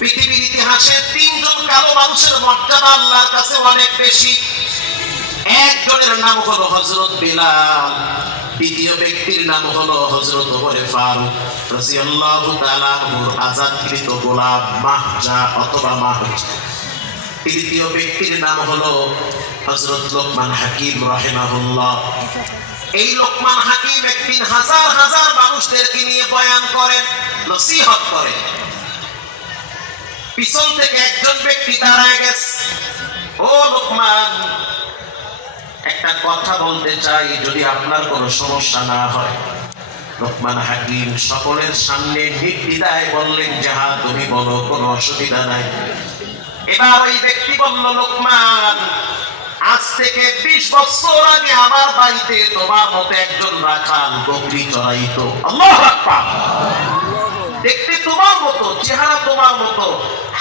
পৃথিবীর ইতিহাসে তিনজন কালো মানুষের মর্যাদা আল্লাহর কাছে অনেক বেশি। একজনের নাম হলো হযরত বিলাল, দ্বিতীয় ব্যক্তির নাম হলো হযরত ওমর ফারুক রাদিয়াল্লাহু তাআলা আনহুর আযাদকৃত গোলাম মাহজা অথবা মাহজ। তৃতীয় ব্যক্তির নাম হলো হযরত লোকমান হাকিম রাহিমাহুল্লাহ। এই লোকমান হাকিম একদিন হাজার হাজার মানুষদেরকে নিয়ে বয়ান করেন, নসিহত করেন। পিছন থেকে একজন ব্যক্তি দাঁড়ায় গেছে, ও লোকমান, একটা কথা বলতে চাই, যদি আপনার কোনো সমস্যা না হয়। লোকমান হাকিম সকলের সামনে নির্দ্বিধায় বললেন যে হ্যাঁ তুমি বলো, কোনো অসুবিধা নাই। এবার ওই ব্যক্তি বলল, লোকমান, আজ থেকে 20 বছর আগে আমার বাড়িতে তোমার মতো একজন রাখাল বকরি চড়াইতো। আল্লাহু আকবার। দেখতে তোমার মতো, চেহারা তোমার মতো,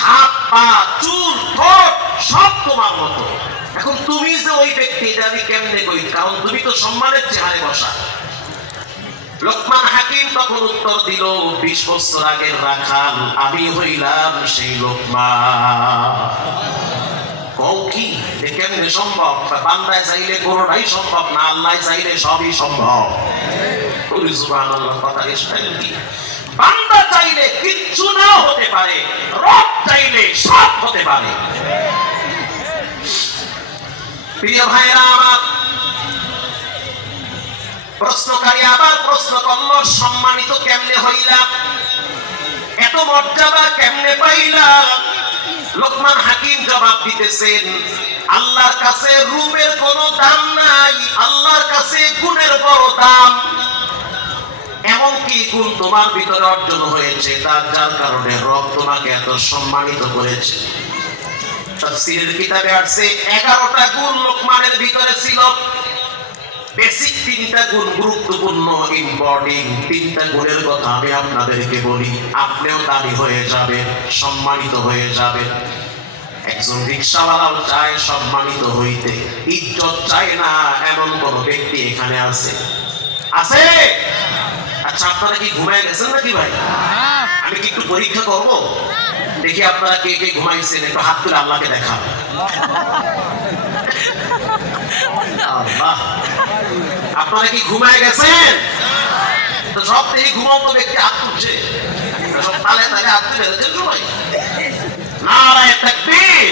হাত পা চুল ঠোঁট সব তোমার মতো। এখন তুমি যে ওই ব্যক্তি, এটা আমি কেমনে কই, কারণ তুমি তো সম্মানের চেহারায় বসা। লোকমান হাকিম তখন উত্তর দিল, 20 বছর আগের রাখাল আমি হইলাম সেই লোকমান। কও কি, কেমনে সম্ভব? বান্দায় চাইলে কোনোটাই সম্ভব না, আল্লাহ চাইলে সবই সম্ভব। সুবহানাল্লাহ। কথা স্টাইল কি? বান্দা চাইলে কিচ্ছু না হতে পারে, রব চাইলে সব হতে পারে। প্রিয় ভাইরা আমার, প্রশ্নকারী আবার প্রশ্ন করল, সম্মানিত কেমনে হইলাম, এত মর্যাদা কেমনে পাইলাম? লোকমান হাকিম জবাব দিতেছেন, আল্লাহর কাছে রূপের কোনো দাম নাই, আল্লাহর কাছে গুণের বড় দাম। এমন কি গুণ তোমার ভিতরে অর্জন হয়েছে যার কারণে রব তোমাকে এত সম্মানিত করেছে? তাফসীরের কিতাবে আছে 11টা গুণ লোকমানের ভিতরে ছিল। বেসিক 3টা গুণ গুরুত্বপূর্ণ, ইম্পর্টেন্ট 3টা গুণের কথা আমি আপনাদেরকে বলি, আপনিও দামি হয়ে যাবেন, সম্মানিত হয়ে যাবেন। একজন রিকশাওয়ালাও চায় সম্মানিত হইতে, ইজ্জত চায় না এমন কোন ব্যক্তি এখানে আছে? আছে? আচ্ছা, আপনারা কি ঘুমায় গেছেন নাকি ভাই? আমি কি একটু পরীক্ষা করব, দেখি আপনারা কে কে ঘুমাইছেন, একটু হাত তুলে আল্লাহকে দেখান। আল্লাহ, আপনারা কি ঘুমায় গেছেন? তো সব থেকে ঘুমাতো ব্যক্তি হাত তুলছে, সব তালে তালে হাত তুলে গেছেন সবাই। নারায়ে তাকবীর।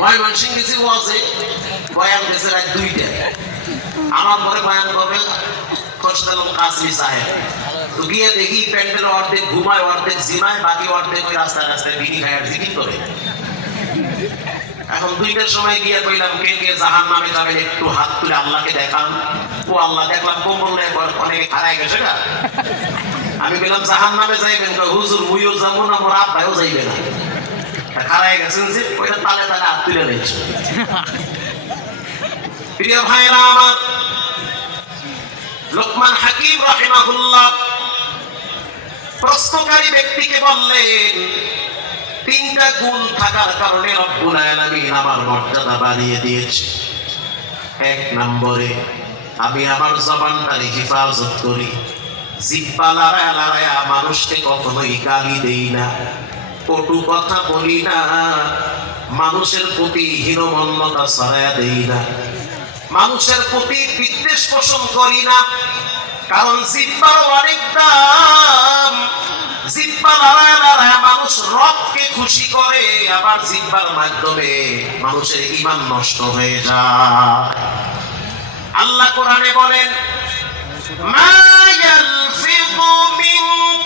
ময়মনসিংহ গেছি ওয়াজে, বয়ান গেছে রাত 2টায়। আমার পরে বয়ান করবে খোরশেদ কাসমি সাহেব। তো গিয়ে দেখি প্যান্ডেল অর্ধেক ঘুমায়, অর্ধেক জিমায়, বাকি অর্ধেক ওই রাস্তায় রাস্তায় বিড়ি খায় আর জিকির করে। এখন 2টার সময় গিয়ে কইলাম, কে কে জাহান্নামে যাবেন একটু হাত তুলে আল্লাহকে দেখান। ও আল্লাহ, দেখলাম কম্বল অনেকে হারায় গেছে না। আমি বললাম জাহান্নামে যাইবেন? হুজুর মুইও যাবো না, মোর আব্বাও যাইবে না। হারায় গেছেন যে, ওইটা তালে তালে হাত তুলে নিয়েছে। প্রিয় ভাইরা আমার, লোকমান হাকিম রাহিমাহুল্লাহ প্রশ্নকারী ব্যক্তিকে বললেন, 3টা গুণ থাকার কারণে রব্বুল আলামিন আমার মর্যাদা বাড়িয়ে দিয়েছে। 1 নম্বরে, আমি আমার জবানটারে হেফাজত করি, জিহ্বা লড়ায়া লড়ায়া মানুষকে কখনোই গালি দেই না, কটু কথা বলি না, মানুষের প্রতি হীনমন্যতা ছড়ায়া দেই না, মানুষের প্রতি বিদ্বেষ পোষণ করি না। কারণ জিহ্বার অনেক দাম। জিহ্বা লড়ায়া লড়ায়া মানুষ রবকে খুশি করে, আবার জিহ্বার মাধ্যমে মানুষের ঈমান নষ্ট হয়ে যায়। আল্লাহ কোরআনে বলেন, মা ইয়ালফিযু মিন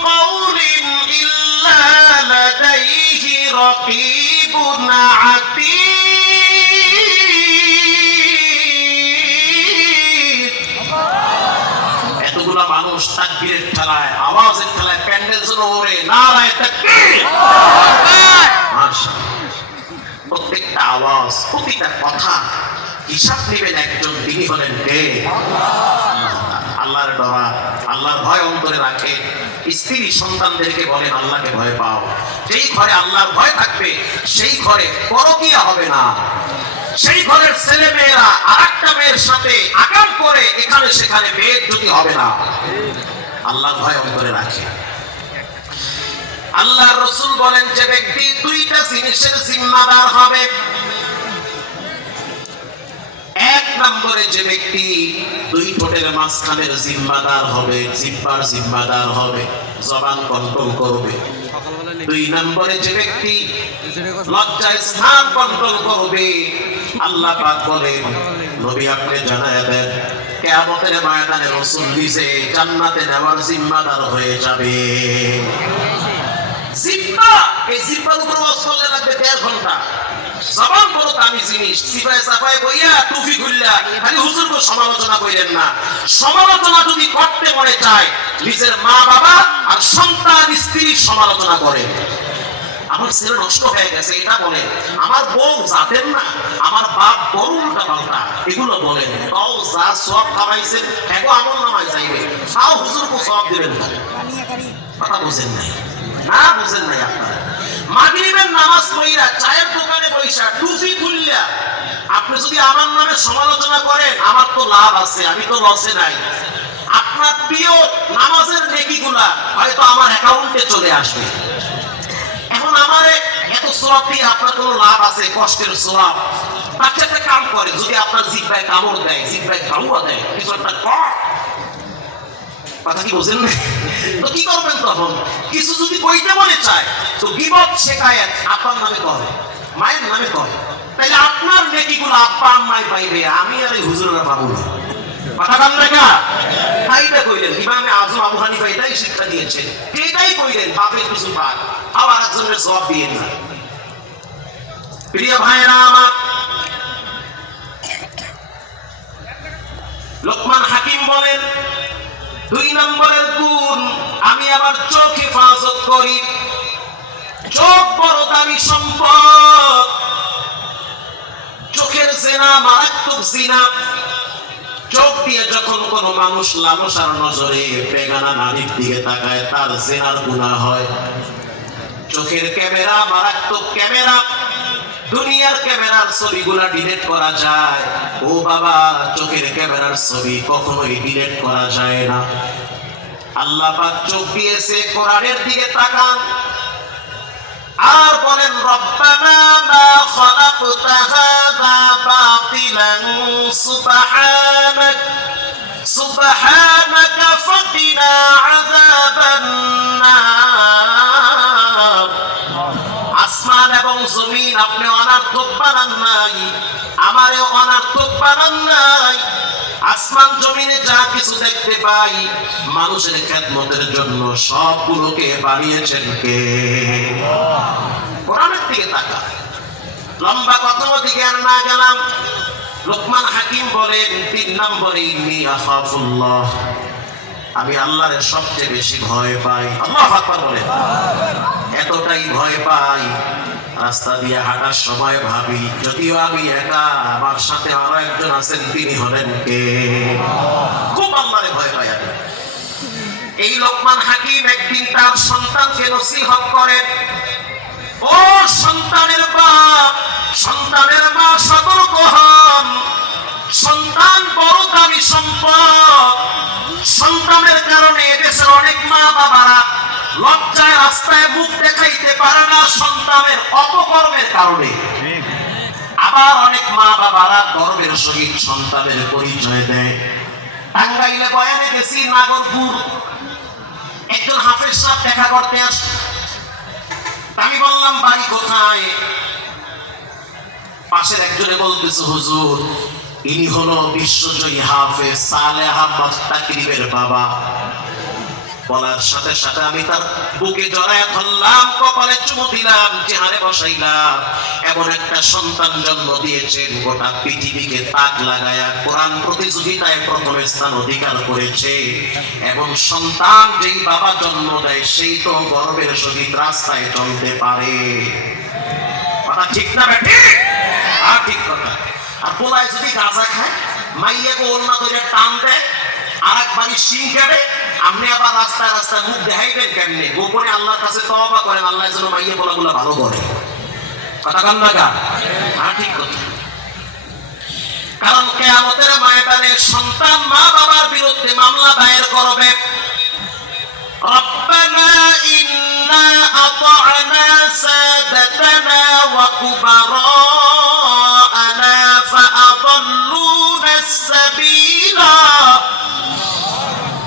কাওলিন ইল্লা লাদাইহি রাকীবুন আতীদ। এতগুলা মানুষ তাকবীরের ঠেলায়, আওয়াজের ঠেলায় প্যান্ডেল যেন ওরে, নারায়ে তাকবীর। মাশাআল্লাহ। প্রত্যেকটা আওয়াজ, প্রতিটা কথা হিসাব নেবেন একজন, তিনি হলেন কে? আল্লাহর ডরা, আল্লাহর ভয় অন্তরে রাখে। স্ত্রী সন্তানদেরকে বলেন আল্লাহকে ভয় পাও। যেই ঘরে আল্লাহর ভয় থাকবে সেই ঘরে পরকীয়া হবে না, সেই ঘরের ছেলে মেয়েরা আরেকটা মেয়ের সাথে আকাম করে এখানে সেখানে বেইজ্জতি হবে না। আল্লাহর ভয় অন্তরে রাখে। আল্লাহ রাসূল বলেন যে ব্যক্তি দুইটা জিনিসের জিম্মাদার হবে, এক নম্বরে যে ব্যক্তি দুই ঠোঁটের মাঝখানের জিম্মাদার হবে, জিহ্বার জিম্মাদার হবে, জবান কন্ট্রোল করবে। দুই নম্বরে যে ব্যক্তি লজ্জায় স্থান কন্ট্রোল করবে। আল্লাহ পাক বলেন, নবী আপনি জানায় দেন কিয়ামতের ময়দানে রাসূল নিজে জান্নাতে নেওয়ার জিম্মাদার হয়ে যাবে। জিহ্বা, এই জিহ্বার উপর ওয়াজ করলে লাগবে 1.5 ঘন্টা। জবান বড় দামি জিনিস, সিপাই সাফাই বইয়া টুপি খুললা খালি হুজুরকে সমালোচনা কইলেন না। সমালোচনা যদি করতে মনে চায় নিজের মা বাবা আর সন্তান স্ত্রীর সমালোচনা করেন। আমার ছেলে নষ্ট হয়ে গেছে এটা বলেন, আমার বউ জাতের না, আমার বাপ বড় উল্টা পাল্টা, এগুলো বলেন। তাও যা সব খাওয়াইছেন এগো আমল নামায় যাইবে, তাও হুজুরকে সব দিবেন না। কথা বুঝেন নাই? না বুঝেন নাই আপনারা? মাগরিবের নামাজ পড়িয়া চায়ের দোকানে বইসা টুপি খুললা আপনি যদি আমার নামে সমালোচনা করেন, আমার তো লাভ আছে, আমি তো লসে নাই। আপনার প্রিয় নামাজের নেকিগুলা হয়তো আমার অ্যাকাউন্টে চলে আসবে। এখন আমার এত সওয়াব দিয়ে আপনার কোনো লাভ আছে? কষ্টের সওয়াব। বাচ্চা একটা কাম করে, যদি আপনার জিহ্বায় কামড় দেয়, জিহ্বায় ঘাউয়া দেয়, কিছু একটা কর, কথা কি বুঝেন না? তো কি করবেন তখন? কিছু যদি কইতে মনে চায় তো গীবত শিকায়েত আপনার নামে করে, মায়ের নামে করে, তাইলে আপনার নেকিগুলো আব্বা আম্মাই পাইবে, আমি আর এই হুজুরেরা পাবো না। কথা কাম দেখা তাইটা কইলেন। ইমামে আযম আবু হানিফা এটাই শিক্ষা দিয়েছেন, এটাই কইলেন বাপের কিছু ভাগ আবার একজনের জবাব দিয়েন না। প্রিয় ভাইরা আমার, লোকমান হাকিম বলেন 2 নম্বরের গুণ, আমি আবার চোখ হেফাজত করি। চোখ বড় দামি সম্পদ। চোখের জিনা মারাত্মক জিনা। চোখ দিয়ে যখন কোনো মানুষ লালসার নজরে বেগানা নারীর দিকে তাকায়, তার জিনার গুনাহ হয়। চোখের ক্যামেরা মারাত্মক ক্যামেরা। দুনিয়ার ক্যামেরার ছবিগুলা ডিলিট করা যায়, ও বাবা চোখের ক্যামেরার ছবি কখনোই ডিলিট করা যায় না। আল্লাহ পাক চোখ দিয়েছে, কোরআনের দিকে তাকান আর বলেন, রব্বানা মা খালাকতা হাযা বাতিলান সুবহানাক সুবহানাকা ফাকিনা আযাবান নার। আসমান এবং জমিন আপনি অনার্থক বানান নাই, আমারে অনার্থক বানান নাই। আসমান জমিনে যা কিছু দেখতে পাই মানুষের খেদমতের জন্য, সবগুলোকে বানিয়েছেন কে? কোরআনের দিকে তাকা। লম্বা কথা দিকে আর না গেলাম। লোকমান হাকিম বলেন 3 নম্বরে, ইন্নী আখাফুল্লাহ, আমি আল্লাহর সবচেয়ে বেশি ভয় পাই। আল্লাহু আকবার বলেন। এতটাই ভয় পাই, রাস্তা দিয়ে হাঁটার সময় ভাবি যদিও আমি একা, আমার সাথে আরো একজন আছেন, তিনি হলেন কে? খুব আল্লাহরে ভয় পাই আমি। এই লোকমান হাকিম একদিন তার সন্তানকে নসিহত করেন, ও সন্তানের বাপ, সন্তানের মা সতর্ক হন। সন্তান বড় দামি সম্পদ। সন্তানের কারণে এদেশের অনেক মা বাবারা লজ্জায় রাস্তায় মুখ দেখাইতে পারে না, সন্তানের অপকর্মের কারণে। আবার অনেক মা বাবারা গর্বের সহিত সন্তানের পরিচয় দেয়। টাঙ্গাইলে বয়ানে গেছি, নাগরপুর, একজন হাফেজ সাহেব দেখা করতে আসে। আমি বললাম বাড়ি কোথায়? পাশের একজনে বলতেছে, হুজুর ইনি হলো বিশ্বজয়ী হাফেজ সালেহ আহমদ তাকরিবের বাবা। বলার সাথে সাথে আমি তার বুকে জড়ায় ধরলাম, কপালে চুমু দিলাম, চেহারে বসাইলাম। এমন একটা সন্তান জন্ম দিয়েছেন, গোটা পৃথিবীকে তাক লাগায়া কোরআন প্রতিযোগিতায় প্রথম স্থান অধিকার করেছে। এবং সন্তান যেই বাবা জন্ম দেয় সেই তো গর্বের সহিত রাস্তায় চলতে পারে। কথা ঠিক না বেটি? আর ঠিক কথা। আর পোলায় যদি গাঁজা খায়, মাইয়াকে ওড়না ধরে টান দেয়, আর একবারই শিং খেবে, আপনি আবার রাস্তায় রাস্তায় মুখ দেখাইবেন কেমনে? গোপনে আল্লাহর কাছে তওবা করেন, আল্লাহ যেন মাইয়া পোলাগুলো ভালো করে। কথা কান লাগা? হ্যাঁ ঠিক কথা। কারণ কিয়ামতের ময়দানে সন্তান মা বাবার বিরুদ্ধে মামলা দায়ের করবে। রব্বানা ইন্না أطعنا سادتنا وكبراءنا فأضلونا السبيل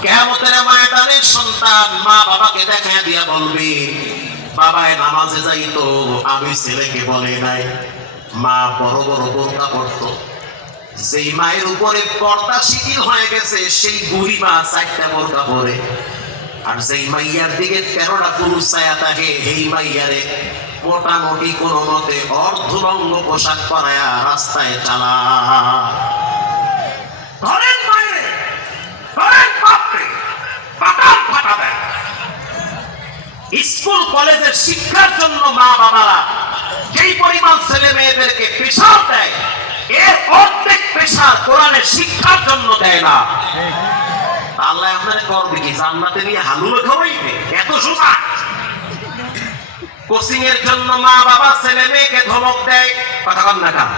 কিয়ামতের ময়দানে সন্তান মা বাবাকে দেখা দিয়া বলবে, বাবায় নামাজে যাইতো, আমি ছেলেকে বলে নাই। মা বড় বড় বোরকা পড়তো, যেই মায়ের উপরে পর্দা শিথিল হয়ে গেছে সেই বুড়ি মা 4টা বোরকা পরে, আর যেই মাইয়ার দিকে 13টা পুরুষ ছায়া থাকে এই মাইয়ারে মোটামুটি কোনো মতে অর্ধনগ্ন পোশাক পরায়া রাস্তায় চালা। ধরেন মায়ের, ধরেন বাপরে, পাতাল ফাটাবে। স্কুল কলেজের শিক্ষার জন্য মা বাবারা যেই পরিমাণ ছেলে মেয়েদেরকে প্রেসার দেয়, এর অর্ধেক প্রেসার কোরআনের শিক্ষার জন্য দেয় না। আল্লাহ আপনার করবে কি? জান্নাতে নিয়ে হালুয়া খাওয়াইবে? এত সোজা? কোচিং এর জন্য মা বাবা ছেলে মেয়েকে ধমক দেয়, কথা কন না কেন?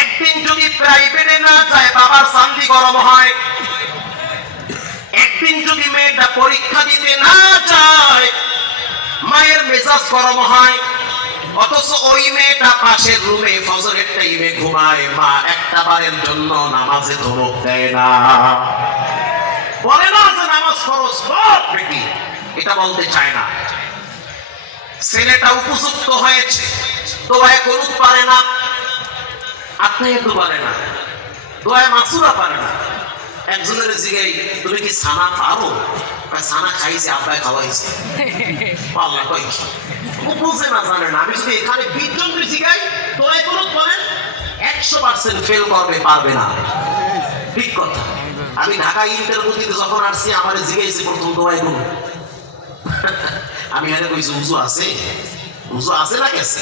একদিন যদি প্রাইভেটে না যায় বাবার চান্দি গরম হয়, একদিন যদি মেয়েটা পরীক্ষা দিতে না যায় মায়ের মেজাজ গরম হয়, অথচ ওই মেয়েটা পাশের রুমে ফজরের টাইমে ঘুমায়, মা একটা বারের জন্য নামাজে ধমক দেয় না, বলে না যে নামাজ ফরজ সব বেটি, এটা বলতে চায় না। ছেলেটা উপযুক্ত হয়েছে, দোয়ায় কুনুত পারে না, আত্মীয়তা পারে না, দোয়ায় মাসুরা পারে না। একজনের জিগাই, তুমি কি ছানা পারো? ছানা খাইছে, আব্বাই খাওয়াইছে। পাল্লা কই ও বুঝে না, জানে না। আমি যদি এখানে 20 জনকে জিগাই দোয়ায় কুনুত পড়েন, 100% ফেল করবে, পারবে না। ঠিক কথা। আমি ঢাকা ইন্টারভিউতে যখন আসছি আমার জিজ্ঞাসা প্রথম দোয়ায় কুনুত। আমি এখানে কইছি উজু আছে, উজু আছে না গেছে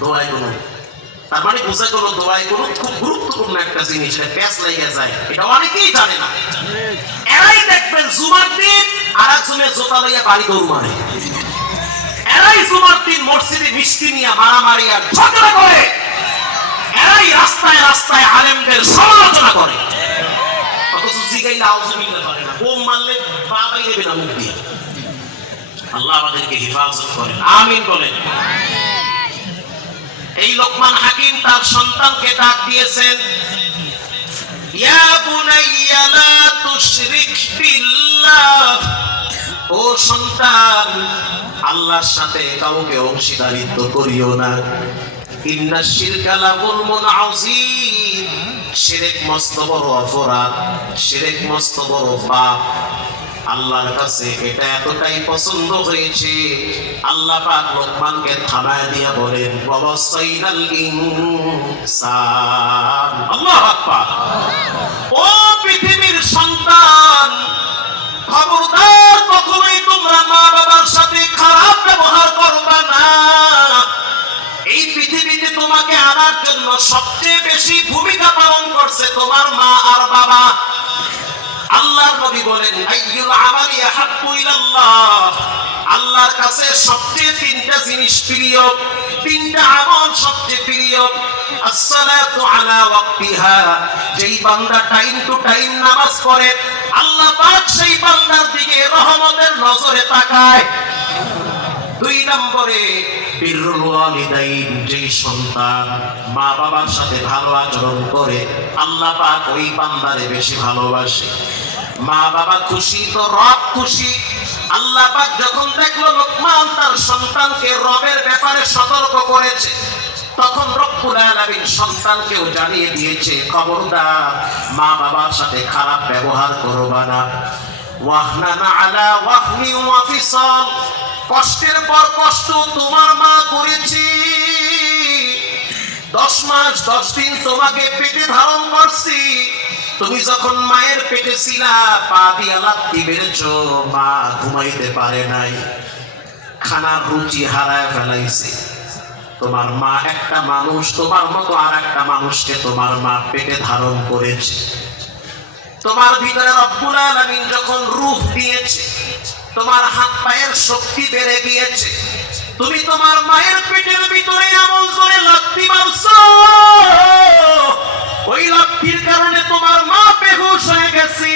দোয়ায় কুনুত। তার মানে বুঝা গেল দোয়ায় কুনুত খুব গুরুত্বপূর্ণ একটা জিনিস, এটা প্যাঁচ লেগে যায়, এটা অনেকেই জানে না। এরাই দেখবেন জুমার দিন আর একজনের জোতা লইয়া বাড়ি দৌড় মারে, এরাই জুমার দিন মসজিদে মিষ্টি নিয়ে মারামারি আর ঝগড়া করে, এরাই রাস্তায় রাস্তায় আলেমদের সমালোচনা করে, অথচ জিগাইলে আউযুবিল্লাহ করে না, বোম মারলে পা বাইরে বের মুখ দিয়ে। আল্লাহ আমাদেরকে হেফাজত করেন, আমিন বলেন। এই লোকমান হাকিম তার সন্তানকে ডাক দিয়েছেন, ইয়া বুনাইয়া লা তুশরিক বিল্লাহ, ও সন্তান আল্লাহর সাথে কাউকে অংশীদারিত্ব করিও না। ইন্নাশ শিরকা লাযুলমুন আযীম, শিরক মস্ত বড় অপরাধ, শিরক মস্ত বড় পাপ। আল্লাহর কাছে এটা এতটাই পছন্দ হয়েছে, আল্লাহ পাক লোকমানকে থামায় দিয়া বলেন, ওয়াসাইনাল ইনসান। আল্লাহু আকবার। ও পৃথিবীর সন্তান, খবরদার কখনোই তোমরা মা বাবার সাথে খারাপ ব্যবহার করবা না। এই পৃথিবীতে তোমাকে আনার জন্য সবচেয়ে বেশি ভূমিকা পালন করছে তোমার মা আর বাবা। আল্লাহর নবী বলেন, আইয়ুল আমালি আহাব্বু ইলাল্লাহ, আল্লাহর কাছে সবচেয়ে 3টা জিনিস প্রিয়, 3টা আমল সবচেয়ে প্রিয়। আসসালাতু আলা ওয়াক্তিহা, যেই বান্দা টাইম টু টাইম নামাজ পড়ে আল্লাহ পাক সেই বান্দার দিকে রহমতের নজরে তাকায়। 2 নম্বরে বিররুল ওয়ালিদাইন, যেই সন্তান মা বাবার সাথে ভালো আচরণ করে আল্লাহ পাক ওই বান্দারে বেশি ভালোবাসে। মা বাবা খুশি তো রব খুশি। আল্লাহ পাক যখন দেখলো লোকমান তার সন্তানকে রবের ব্যাপারে সতর্ক করেছে, তখন রব্বুল আলামিন সন্তানকেও জানিয়ে দিয়েছে, খবরদার মা বাবার সাথে খারাপ ব্যবহার করবা না। ওয়াহনানা আলা ওয়াহনি ওয়া ফিসাল, কষ্টের পর কষ্ট তোমার মা করেছি, 10 মাস 10 দিন তোমাকে পেটে ধারণ করছি। তুমি যখন মায়ের পেটে ছিলা পা দিয়া লাথি মেরেছো, মা ঘুমাইতে পারে নাই, খানার রুচি হারায় ফেলাইছে। তোমার মা একটা মানুষ, তোমার মতো আর একটা মানুষকে তোমার মা পেটে ধারণ করেছে। তোমার ভিতরে রব্বুল আলামিন যখন রূহ দিয়েছে, তোমার হাত পায়ের শক্তি বেড়ে গিয়েছে, তুমি তোমার মায়ের পেটের ভিতরে এমন করে লাথি মারছো, ওই লাথির কারণে তোমার মা বেহুশ হয়ে গেছে।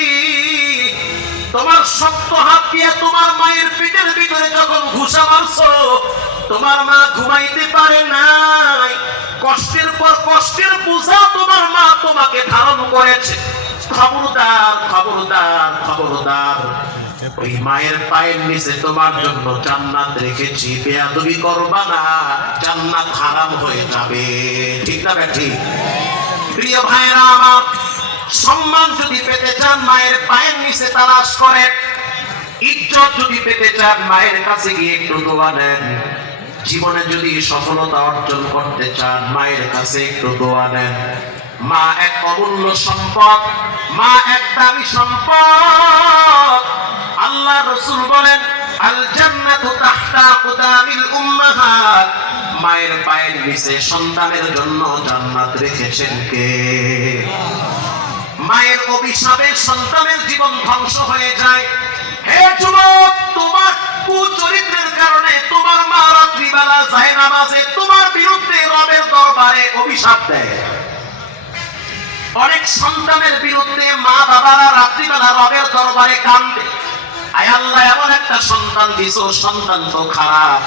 তোমার শক্ত হাত দিয়ে তোমার মায়ের পেটের ভিতরে যখন ঘুষা মারছো, করছো, তোমার মা ঘুমাইতে পারে নাই, কষ্টের পর কষ্টের বোঝা তোমার মা তোমাকে ধারণ করেছে। খবরদার খবরদার খবরদার, ওই মায়ের পায়ের নিচে তোমার জন্য জান্নাত রেখেছি, বেয়াদবি করবা না, জান্নাত হারাম হয়ে যাবে। ঠিক না ঠিক? প্রিয় ভাইরা আমার, সম্মান যদি পেতে চান মায়ের পায়ের নিচে তালাশ করেন, ইজ্জত যদি পেতে চান মায়ের কাছে গিয়ে একটু দোয়া নেন, জীবনে যদি সফলতা অর্জন করতে চান মায়ের কাছে একটু দোয়া নেন। মা এক অমূল্য সম্পদ, মা এক দামি সম্পদ। আল্লাহ রাসূল বলেন, আল জান্নাতু তাহতা কুদামিল উম্মাহাত, মায়ের পায়ের নিচে সন্তানের জন্য জান্নাত রেখেছেন কে? মায়ের অভিশাপে সন্তানের জীবন ধ্বংস হয়ে যায়। হে যুবক, তোমার কুচরিত্রের কারণে তোমার মা রাত্রিবেলা যায় নামাজে তোমার বিরুদ্ধে রবের দরবারে অভিশাপ দেয়। অনেক সন্তানের বিরুদ্ধে মা বাবারা রাত্রিবেলা রবের দরবারে কান্দে, আয় আল্লাহ এমন একটা সন্তান দিছো, সন্তান তো খারাপ,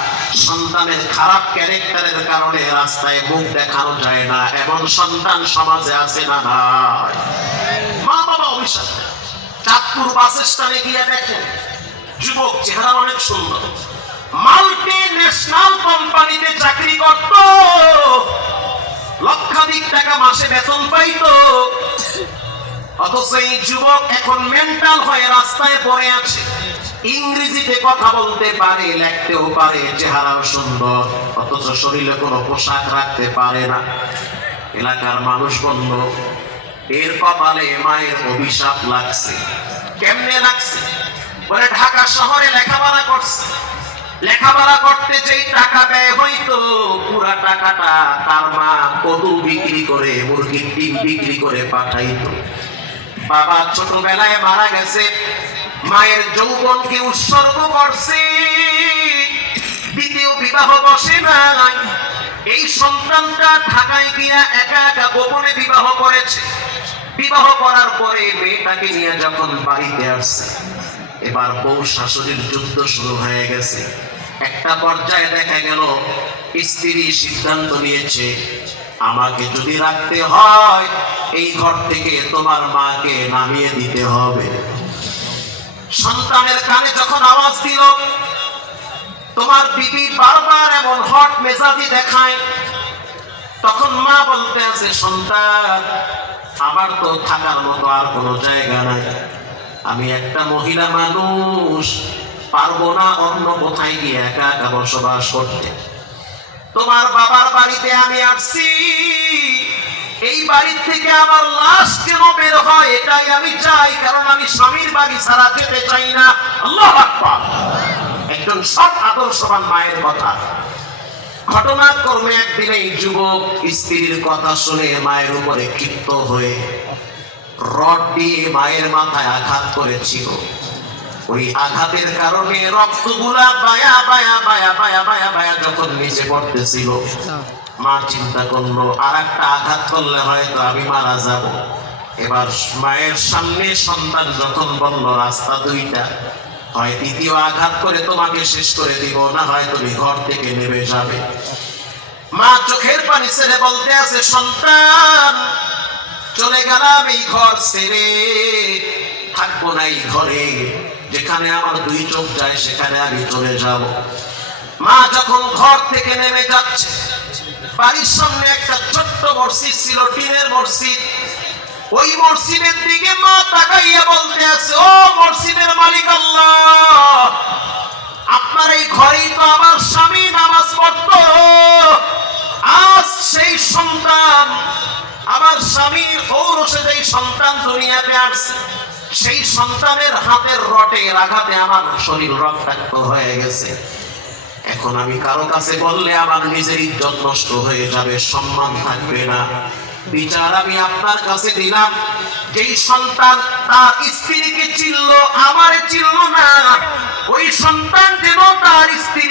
সন্তানের খারাপ ক্যারেক্টারের কারণে রাস্তায় মুখ দেখানো যায় না, এমন সন্তান সমাজে আছে না নাই? মা বাবা অভিশাপ। চাঁদপুর বাস স্ট্যান্ডে গিয়ে দেখেন, যুবক চেহারা অনেক সুন্দর, মাল্টি ন্যাশনাল কোম্পানিতে চাকরি করত, লক্ষাধিক টাকা মাসে বেতন পাইতো, অথচ এই যুবক এখন মেন্টাল হয়ে রাস্তায় পড়ে আছে। ইংরেজিতে কথা বলতে পারে, লিখতেও পারে, চেহারাও সুন্দর, অথচ শরীরে কোনো পোশাক রাখতে পারে না। এলাকার মানুষ বলল, এর কপালে মায়ের অভিশাপ লাগছে। কেমনে লাগছে? বলে ঢাকা শহরে লেখাপড়া করছে, লেখাপড়া করতে যেই টাকা ব্যয় হইতো পুরা টাকাটা তার মা কদু বিক্রি করে, মুরগির ডিম বিক্রি করে পাঠাইতো। বাবা ছোটবেলায় মারা গেছে, মায়ের যৌবনকে উৎসর্গ করছে, দ্বিতীয় বিবাহ বসে নাই। এই সন্তানটা ঢাকায় গিয়া একা একা গোপনে বিবাহ করেছে। বিবাহ করার পরে মেয়েটাকে নিয়ে যখন বাড়িতে আসছে, এবার বউ শাশুড়ির যুদ্ধ শুরু হয়ে গেছে। একটা পর্যায়ে দেখা গেল স্ত্রী সিদ্ধান্ত নিয়েছে, আমাকে যদি রাখতে হয় এই ঘর থেকে তোমার মাকে নামিয়ে দিতে হবে। সন্তানের কানে যখন আওয়াজ দিল, তোমার বিবি বারবার এমন হট মেজাজি দেখায়, তখন মা বলতে আছে, সন্তান আমার তো থাকার মতো আর কোনো জায়গা নাই, আমি একটা মহিলা মানুষ, পারবো না অন্য কোথায় গিয়ে একা একা বসবাস করতে। তোমার বাবার বাড়িতে আমি আসছি, এই বাড়ি থেকে আমার লাশ কেন বের হয় এটাই আমি চাই, কারণ আমি স্বামীর বাড়ি ছাড়া যেতে চাই না। আল্লাহু আকবার। একজন সৎ আদর্শবান মায়ের কথা। ঘটনাক্রমে একদিন এই যুবক স্ত্রীর কথা শুনে মায়ের উপরে ক্ষিপ্ত হয়ে রড দিয়ে মায়ের মাথায় আঘাত করেছিল। ওই আঘাতের কারণে রক্তগুলা বায়া বায়া বায়া বায়া বায়া বায়া যখন নিচে পড়তেছিল, মা চিন্তা করলো আর একটা আঘাত করলে হয়তো আমি মারা যাব। এবার মায়ের সামনে সন্তান যখন বলল রাস্তা দুইটা, হয় দ্বিতীয় আঘাত করে তোমাকে শেষ করে দিব, না হয় তুমি ঘর থেকে নেমে যাবে। মা চোখের পানি ছেড়ে বলতে আছে, সন্তান চলে গেলাম এই ঘর ছেড়ে, থাকবো না এই ঘরে, যেখানে আমার দুই চোখ যায় সেখানে আমি চলে যাব। মা যখন ঘর থেকে নেমে যাচ্ছে, বাড়ির সামনে একটা ছোট্ট মসজিদ ছিল, টিনের মসজিদ। ওই মসজিদের দিকে মা তাকাইয়া বলতে আছে, ও মসজিদের মালিক আল্লাহ, আপনার এই ঘরেই তো আমার স্বামী নামাজ পড়তো, আজ সেই সন্তান, আমার স্বামীর ঔরসে যেই সন্তান দুনিয়াতে আসছে, সেই সন্তানের হাতের রটের আঘাতে আমার শরীর রক্তাক্ত হয়ে গেছে। এখন আমি কারো কাছে বললে আমার নিজের ইজ্জত নষ্ট হয়ে যাবে, সম্মান থাকবে না। বিচার আমি আপনার কাছে দিলাম, যেই সন্তান তার স্ত্রীকে চিনলো আমারে চিনলো না, ওই সন্তান যেন তার স্ত্রী